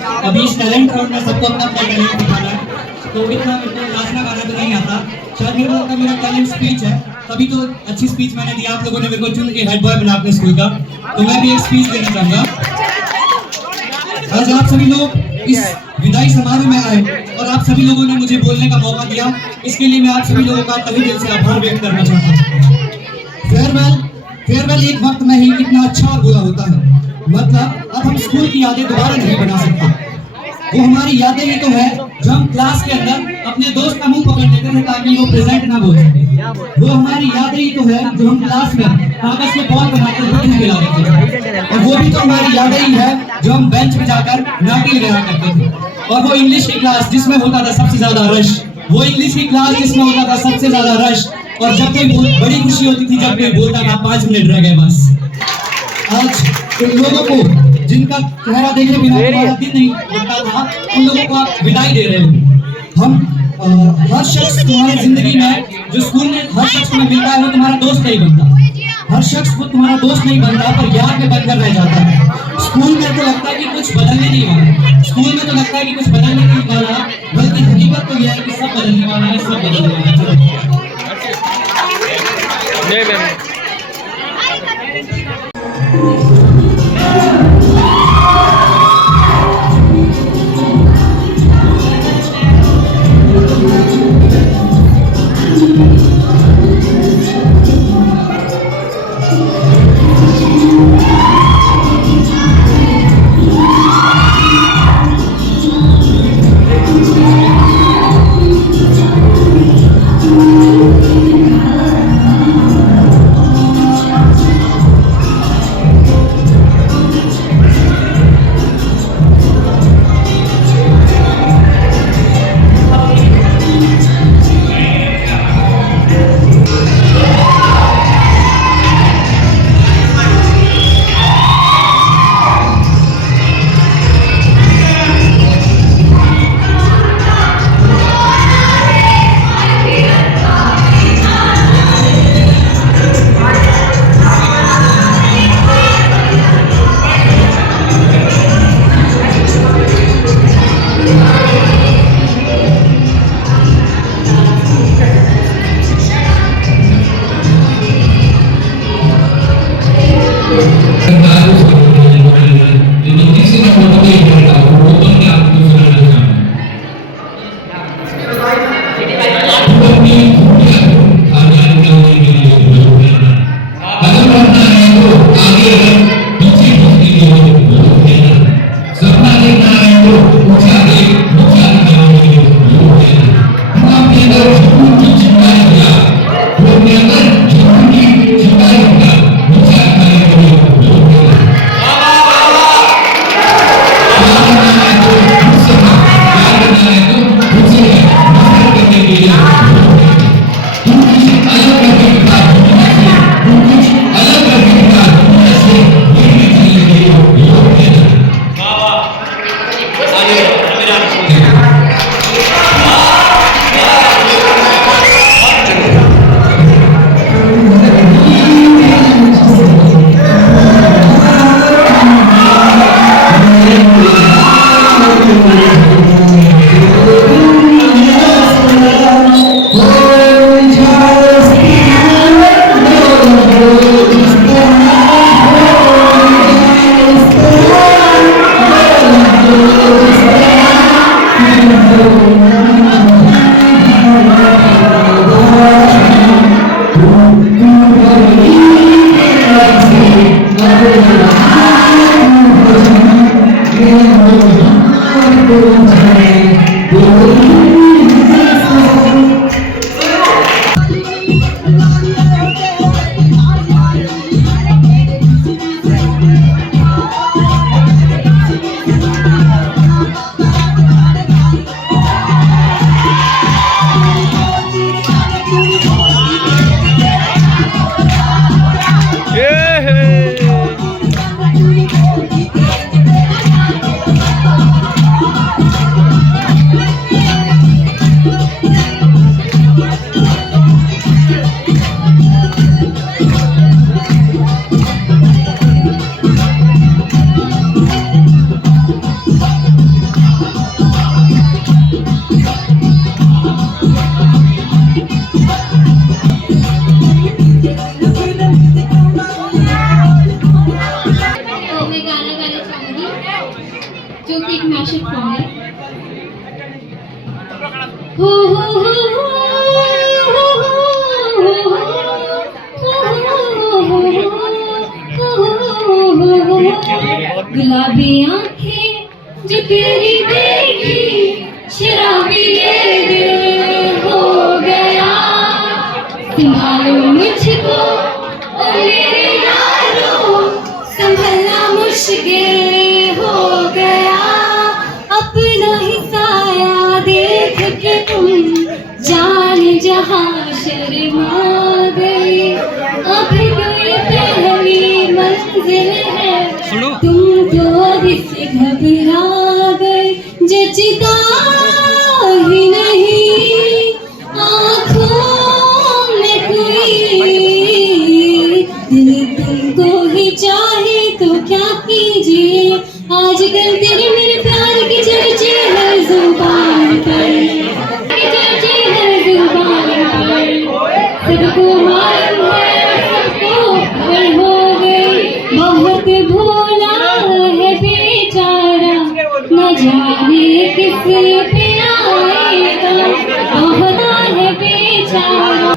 अभी इस talent round में सबको अपना अपना टैलेंट दिखाना है, तो इतना मेरे को नाचना गाना तो नहीं आता। शायद मेरे को मेरा टैलेंट स्पीच है, तभी तो अच्छी स्पीच मैंने दी, आप लोगों ने मेरे को चुन के हेड बॉय बना अपने स्कूल का, तो मैं भी एक स्पीच देना चाहूँगा। आज आप सभी लोग इस विदाई समारोह में आए और आप सभी लोगों ने मुझे बोलने का मौका दिया, इसके लिए मैं आप सभी लोगों का तहे दिल से आभार व्यक्त करना चाहता हूँ। फेयरवेल एक वक्त में ही कितना अच्छा और बुरा होता है, मतलब अब हम स्कूल की यादें दोबारा नहीं बना सकते। वो हमारी यादें ही तो है जो हम क्लास के अंदर अपने दोस्त का मुंह पकड़ लेते थे ताकि वो प्रेजेंट ना बोल सके। वो हमारी यादें ही तो है जो हम क्लास में कागज के बॉल बनाकर बटन खिला देते थे। और वो भी तो हमारी यादें ही है जो हम बेंच पे जाकर नाटी लगाया करते थे। और वो इंग्लिश की क्लास जिसमें होता था सबसे ज्यादा रश, वो इंग्लिश की क्लास जिसमें होता था सबसे ज्यादा रश, और जब कोई बड़ी खुशी होती थी जब कोई बोलता था 5 मिनट रह गए बस। आज उन लोगों को जिनका चेहरा देखे बिना तुम्हारा दिन नहीं लगता था, उन लोगों को आप विदाई दे रहे हो। हम हर शख्स तुम्हारी जिंदगी में जो स्कूल में हर शख्स तुम्हें मिलता है वो तुम्हारा दोस्त नहीं बनता, हर शख्स वो तुम्हारा दोस्त नहीं बनता पर याद में बनकर रह जाता है। स्कूल में तो लगता है कि कुछ बदलने नहीं वाला, स्कूल में तो लगता है कि कुछ बदलने नहीं वाला, बल्कि हकीकत तो यह है कि सब बदलने वाला है, सब बदलने वाला है। जो कि एक मैशअप सॉन्ग है। हो हो हो गुलाबी आंखें जो तेरी देखी, शराबी ये दिल हो गया। संभालो मुझको ओ मेरे यारों, संभलना मुश्किल हो गया। अपना ही साया देख के तुम जान जहां शर्मा गए। अभी तो ये पहली मंजिल है, तुम तो अभी से घबरा गए। जचता ही नहीं आँखों में कोई, दिल तुमको ही चाहे तो क्या कीजिए। आजकल तेरे मेरे प्यार की चर्चे हर जुबान पर, चर्चे हर जुबान पर। सबको मालूम है सबको खबर हो गई। बहुत भोला है बेचारा, न जाने किस पे आएगा। बहुत है बेचारा।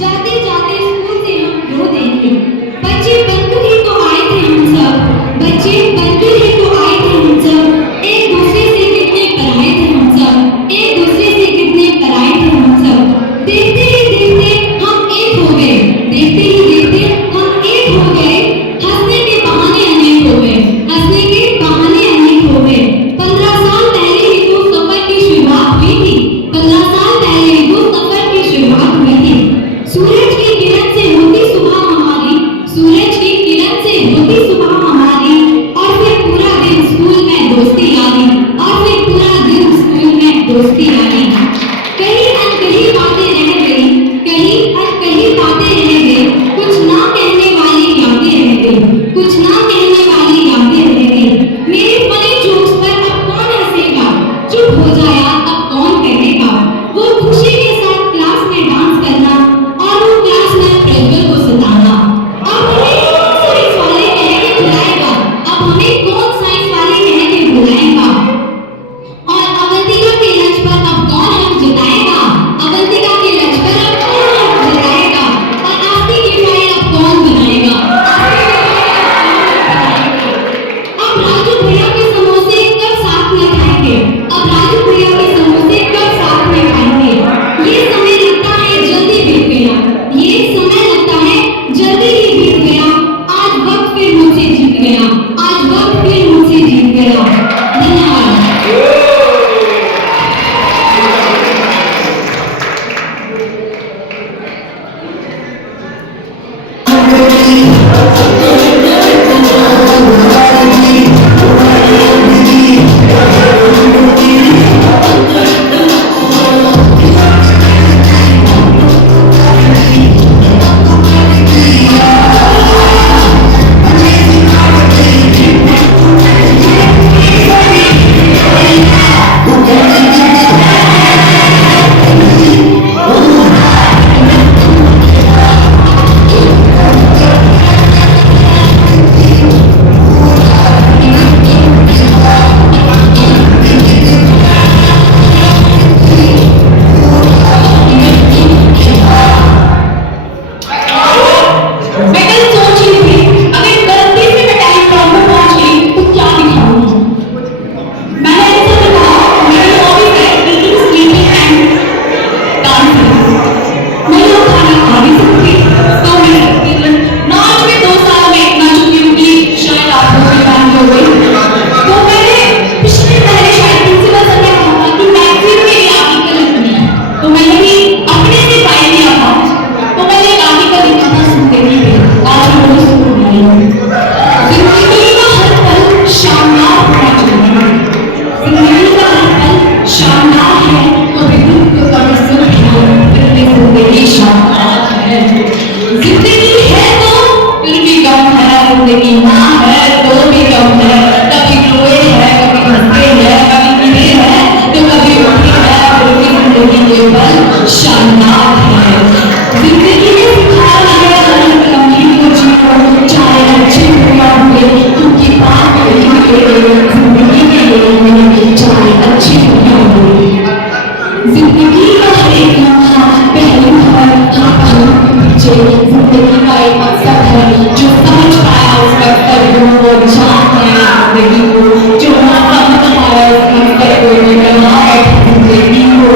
जाते जाते स्कूल से हम रो देंगे। बच्चे बनकर ही तो आए थे हम सब, बच्चे बनकर ही तो आए थे हम सब। एक दूसरे से कितने पराए थे हम सब, एक दूसरे से कितने पराए थे हम सब। देखते ही देखते हम एक हो गए, देखते ही देखते हम एक हो गए। हंसने के बहाने अनेक हो गए, हंसने के बहाने अनेक हो गए। 15 साल पहले ही तो सफर की शुरुआत हुई थी, 15 साल पहले ही तो सफर की शुरुआत हुई थी। सूरज की किरण से होती सुबह हमारी, सूरज की किरण से होती सुबह हमारी। और फिर पूरा दिन स्कूल में दोस्ती यारी, और फिर पूरा दिन स्कूल में दोस्ती यारी। कहीं अनकही बातें रह गई, कहीं अनकही बातें रह गई। कुछ ना कहने वाली यादें रह गई, कुछ ना कहने वाली यादें रह गई। मेरे फनी जोक्स पर अब कौन हंसेगा, चुप हो जाया अब कौन कहेगा। वो खुशी के साथ क्लास में डांस करना, और वो क्लास में प्रज्वल को सताना। अब हमें साइंस वाले कह के बुलाएगा, अब हमें कौन साइंस वाले कह के बुलाएगा। और अवंतिका के लंच पर अब कौन हक जताएगा, अवंतिका के लंच पर अब कौन हक जताएगा। और आस्ती की फाइल अब कौन बनाएगा। अब राजू भैया के समोसे कब साथ में खाएंगे, अब राजू भैया के समोसे कब साथ में खाएंगे। ये समय लगता है जल्दी बीत गया, ये समय लगता है जल्दी ही बीत गया। आज वक्त फिर मुझसे जीत गया, आज वक्त फिर मुझसे जिंदगी को जो ना समझता है उसके पर कोई न कहा है जिंदगी को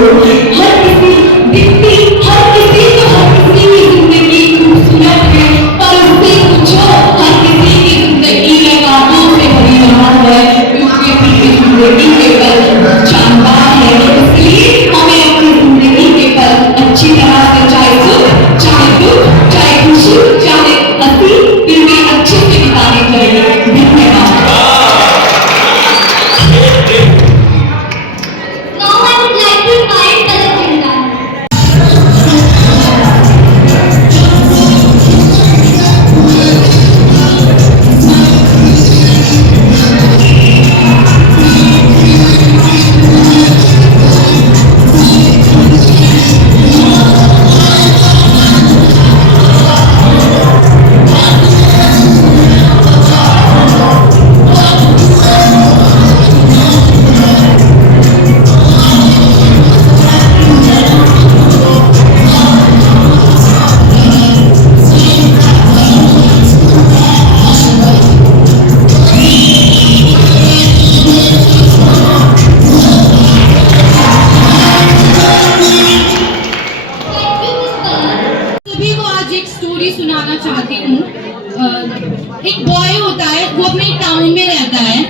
हर किसी दिखती हर किसी को हर किसी की जिंदगी खूबसूरत है पर उससे पूछो हर किसी की जिंदगी रकाबों से भरी रहा है क्योंकि उसकी जिंदगी के पल शानदार है इसलिए हमें अपनी जिंदगी के पल अच्छी तरह से चाहे सुख चाहे दुख चाहे खुशी चाहे हंसी फिर भी अच्छे से बिताने चाहिए धन्यवाद Now I would like to invite Palak Chandra. सभी को आज एक स्टोरी सुनाना चाहती हूँ। एक बॉय होता है, वो अपने टाउन में रहता है,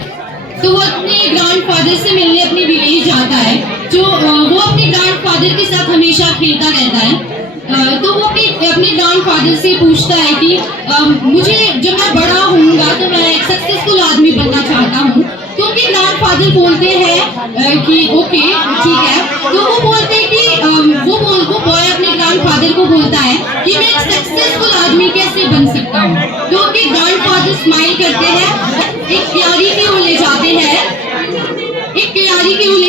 तो वो अपने ग्रैंडफादर से मिलने अपने विलेज जाता है। जो वो अपने ग्रैंडफादर के साथ हमेशा खेलता रहता है। तो वो अपने ग्रैंडफादर से पूछता है कि मुझे जब मैं बड़ा होऊंगा तो मैं एक सक्सेसफुल आदमी बनना चाहता हूँ। तो उनके ग्रैंडफादर बोलते हैं कि ओके ठीक है। तो वो बोलते हैं कि वो बॉय अपने ग्रैंडफादर को बोलता है कि मैं एक सक्सेसफुल आदमी कैसे बन सकता हूँ। तो उनके ग्रैंडफादर स्माइल करते हैं, एक क्यारी की ओर ले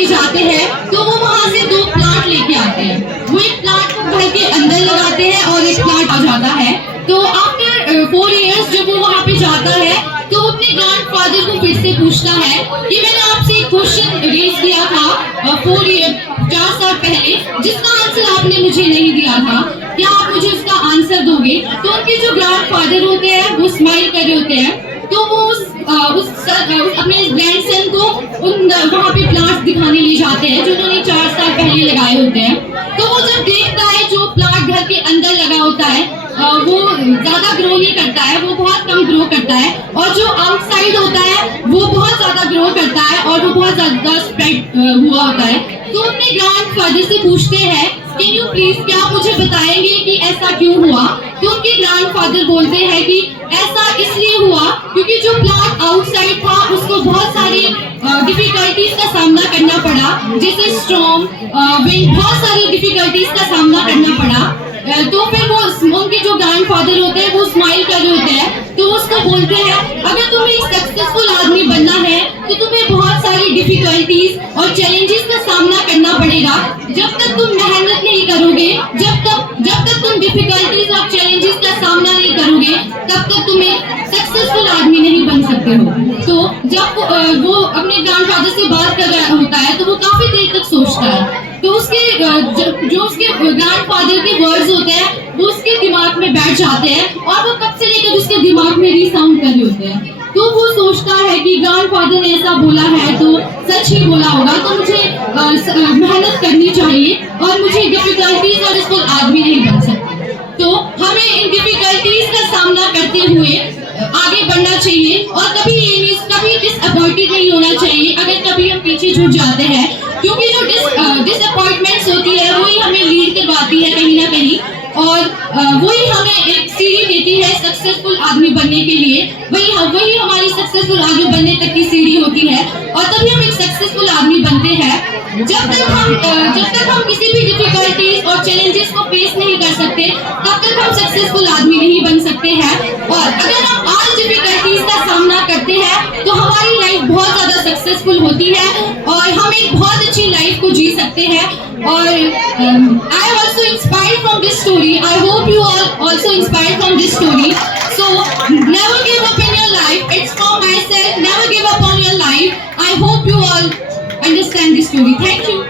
जाते हैं, तो वो वहाँ से 2 प्लांट लेके आते हैं। वो एक प्लांट को घर के अंदर लगाते हैं और एक प्लांट आ जाता है। तो आफ्टर 4 इयर्स जब वो वहाँ पे जाता है तो वो अपने ग्रैंडफादर को फिर से पूछता है कि मैंने आपसे एक क्वेश्चन रेज किया था 4 साल पहले, जिसका आंसर आपने मुझे नहीं दिया था, क्या आप मुझे उसका आंसर दोगे? तो उनके जो ग्रैंडफादर होते हैं वो स्माइल कर रहे होते हैं। तो वो अपने ग्रैंडसन को वहाँ पे प्लांट्स दिखाने ले जाते हैं जो उन्होंने 4 साल पहले लगाए होते हैं। तो वो जब देखता है जो प्लांट घर के अंदर लगा होता है वो ज्यादा ग्रो नहीं करता है, वो बहुत कम ग्रो करता है, और जो आउटसाइड होता है वो बहुत ज्यादा ग्रो करता है और वो बहुत ज्यादा स्प्रेड हुआ होता है। तो अपने ग्रैंडफादर से पूछते हैं कैन यू प्लीज, क्या आप मुझे बताएंगे कि ऐसा क्यों हुआ? तो उनके ग्रैंडफादर बोलते हैं कि ऐसा इसलिए हुआ क्योंकि जो प्लांट आउटसाइड था उसको बहुत सारी डिफिकल्टीज का सामना करना पड़ा, जैसे स्टॉर्म, विंड, बहुत सारी डिफिकल्टीज का सामना करना पड़ा। तो फिर वो उनके जो ग्रैंडफादर होते हैं वो स्माइल कर रहे होते हैं। तो उसको बोलते हैं अगर तुम्हें एक सक्सेसफुल आदमी बनना है तो तुम्हें बहुत सारी डिफिकल्टीज और चैलेंजेस का सामना करना पड़ेगा। जब तक तुम मेहनत नहीं करोगे, जब तक तुम डिफिकल्टीज और चैलेंजेस का सामना नहीं करोगे, तब तक तुम एक सक्सेसफुल आदमी नहीं बन सकते हो। तो जब वो अपने ग्रैंडफादर से बात कर रहा होता है तो वो काफी देर तक सोचता है। तो उसके जो उसके ग्रैंडफादर के वर्ड्स होते हैं वो उसके दिमाग में बैठ जाते हैं और वो कब से लेकर उसके दिमाग में रीसाउंड कर रहे होते हैं। तो वो सोचता है कि ग्रैंडफादर ने ऐसा बोला है तो सच ही बोला होगा, तो मुझे मेहनत करनी चाहिए और मुझे डिफिकल्टीज और इसको आदमी नहीं बन सकते। तो हमें इन डिफिकल्टीज का सामना करते हुए आगे बढ़ना चाहिए और कभी डिसअपॉइंटेड नहीं होना चाहिए अगर कभी हम पीछे छूट जाते हैं, क्योंकि जो डिसअपॉइंटमेंट्स होती है वही हमें लीड करवाती है कहीं ना कहीं, और वही हमें एक सीढ़ी देती है सक्सेसफुल आदमी बनने के लिए। वही हमारी सक्सेसफुल आगे बढ़ने तक की सीढ़ी होती है और तभी हम एक सक्सेसफुल आदमी बनते हैं। जब तक हम किसी भी डिफिकल्टीज और चैलेंजेस को फेस नहीं कर सकते तब तक हम सक्सेसफुल आदमी नहीं बन सकते हैं। और अगर हम आज डिफिकल्टीज का सामना करते हैं तो हमारी लाइफ बहुत ज्यादा सक्सेसफुल होती है और हम एक बहुत अच्छी लाइफ को जी सकते हैं। और I am also inspired from this story. I hope you all also inspired from this story. So never give up in your life. It's for myself. Never give up on your life. I hope you all understand this story. Thank you.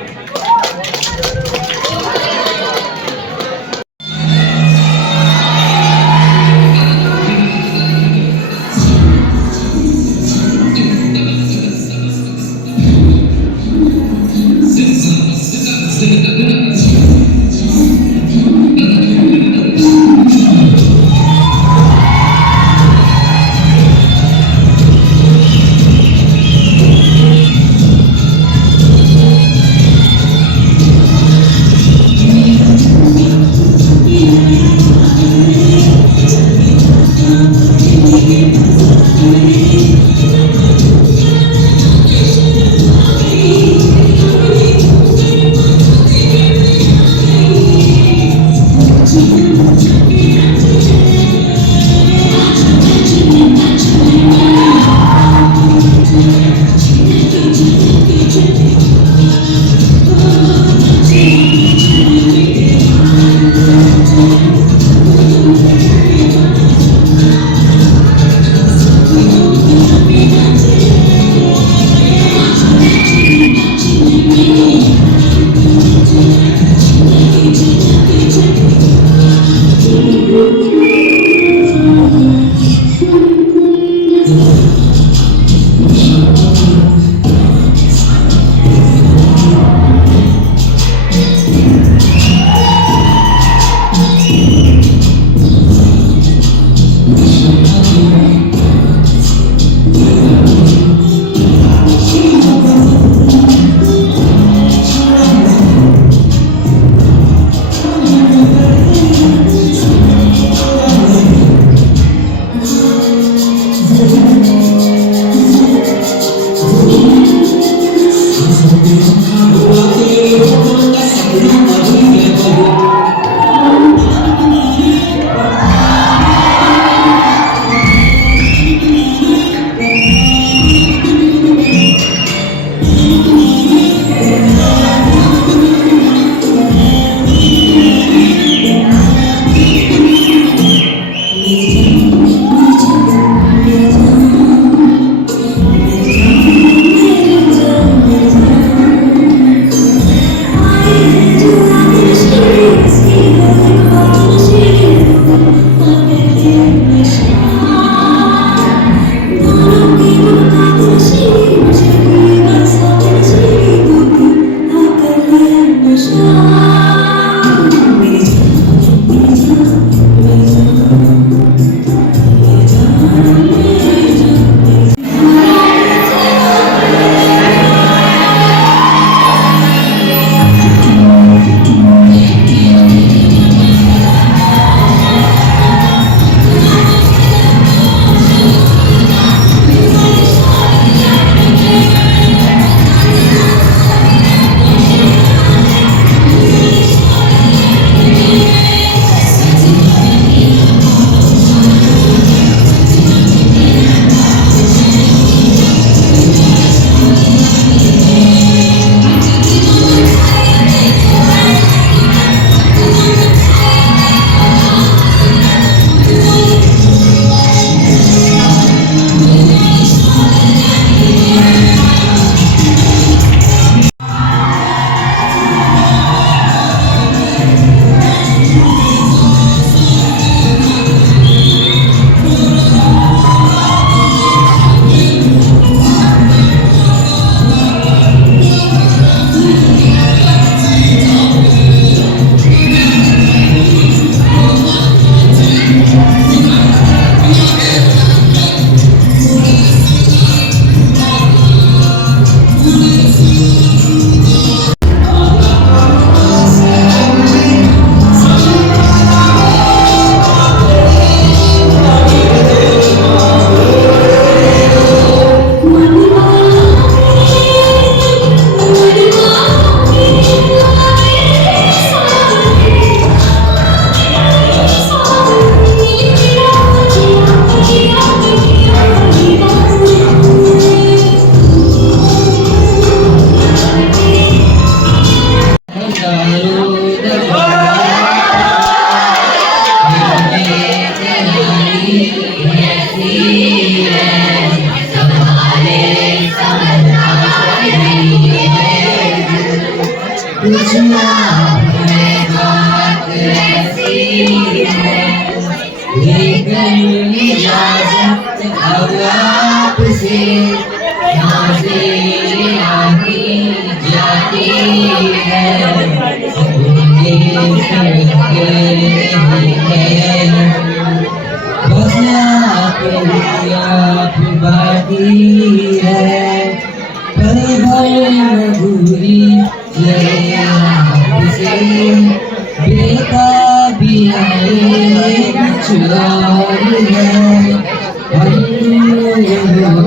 बेताबी है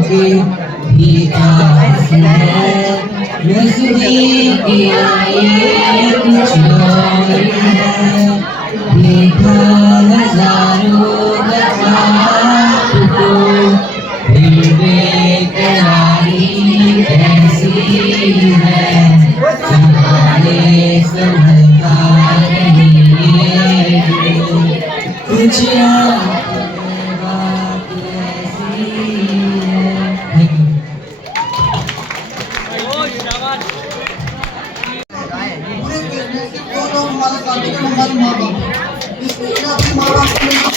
के भी आस है, नजदीक आए कुछ और है, देखा हजारों दफा आपको, फिर बेकरारी कैसी है, संभाले संभलता नहीं ये दिल, कुछ आपकी बात ऐसी है। Thank you. पूरे देश में सिर्फ दो लोग हमारे साथ हैं, हमारे माँ बाप। इसलिए मैं अपने माँ बाप को मिलकर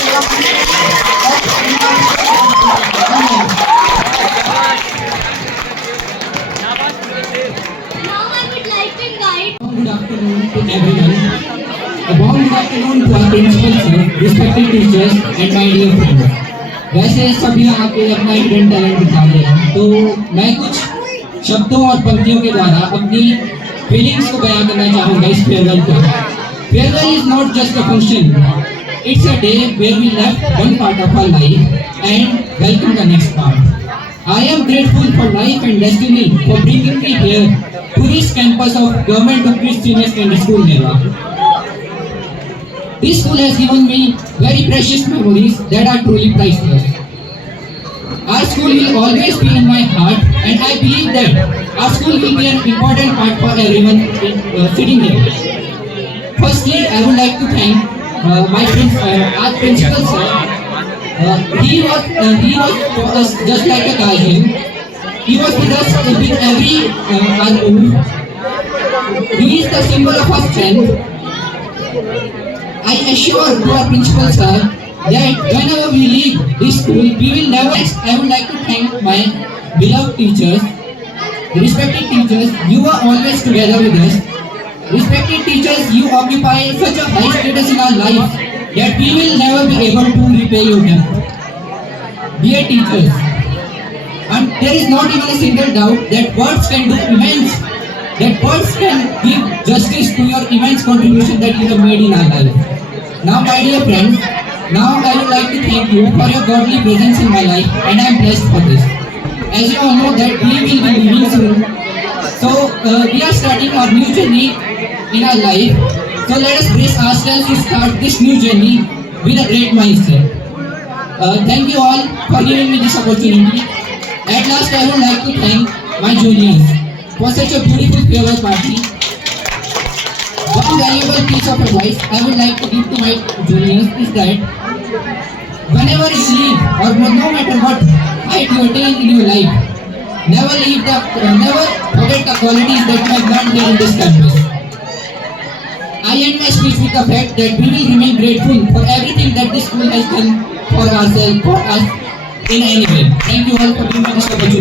Now I would like to invite Good afternoon to everyone. A warm good afternoon to our principal sir, respected teachers and my dear friends. वैसे सभी यहाँ पे अपना हिडन टैलेंट दिखा रहे हैं, तो मैं कुछ शब्दों और पंक्तियों के द्वारा अपनी फीलिंग्स को बयां करना चाहूँगा इस फेयरवेल पर। Farewell is not just a function. It's a day where we left one part of our life and welcome the next part. I am grateful for life and destiny for bringing me here to this campus of Government Dupree Senior Secondary School, Neva. This school has given me very precious memories that are truly priceless. Our school will always be in my heart, and I believe that our school will be an important part for everyone sitting here. Firstly, I would like to thank our principal sir. He was for us just like a guardian. He was with us with every our move. He is the symbol of our strength. I assure to our principal sir that whenever we leave this school, we will never. I would like to thank my beloved teachers, respected teachers. You are always together with us. Respected teachers, you occupy such a high status in our lives that we will never be able to repay your debt. Dear teachers, and there is not even a single doubt that words can do immense, that words can give justice to your immense contribution that you have made in our life. Now, my dear friends, now I would like to thank you for your godly presence in my life, and I am blessed for this. As you all know that we will be leaving soon, so we are starting our new journey in our life. So let us brace ourselves to start this new journey with a great mindset. Thank you all for giving me this opportunity. At last, I would like to thank my juniors for such a beautiful farewell party. One valuable piece of advice I would like to give to my juniors is that whenever you leave, or no matter what height you attain in your life, never forget the qualities that you have learned here in this campus. I end my speech with the fact that we will remain grateful for everything that this school has done for ourselves, for us in any way. Thank you all for giving me this opportunity.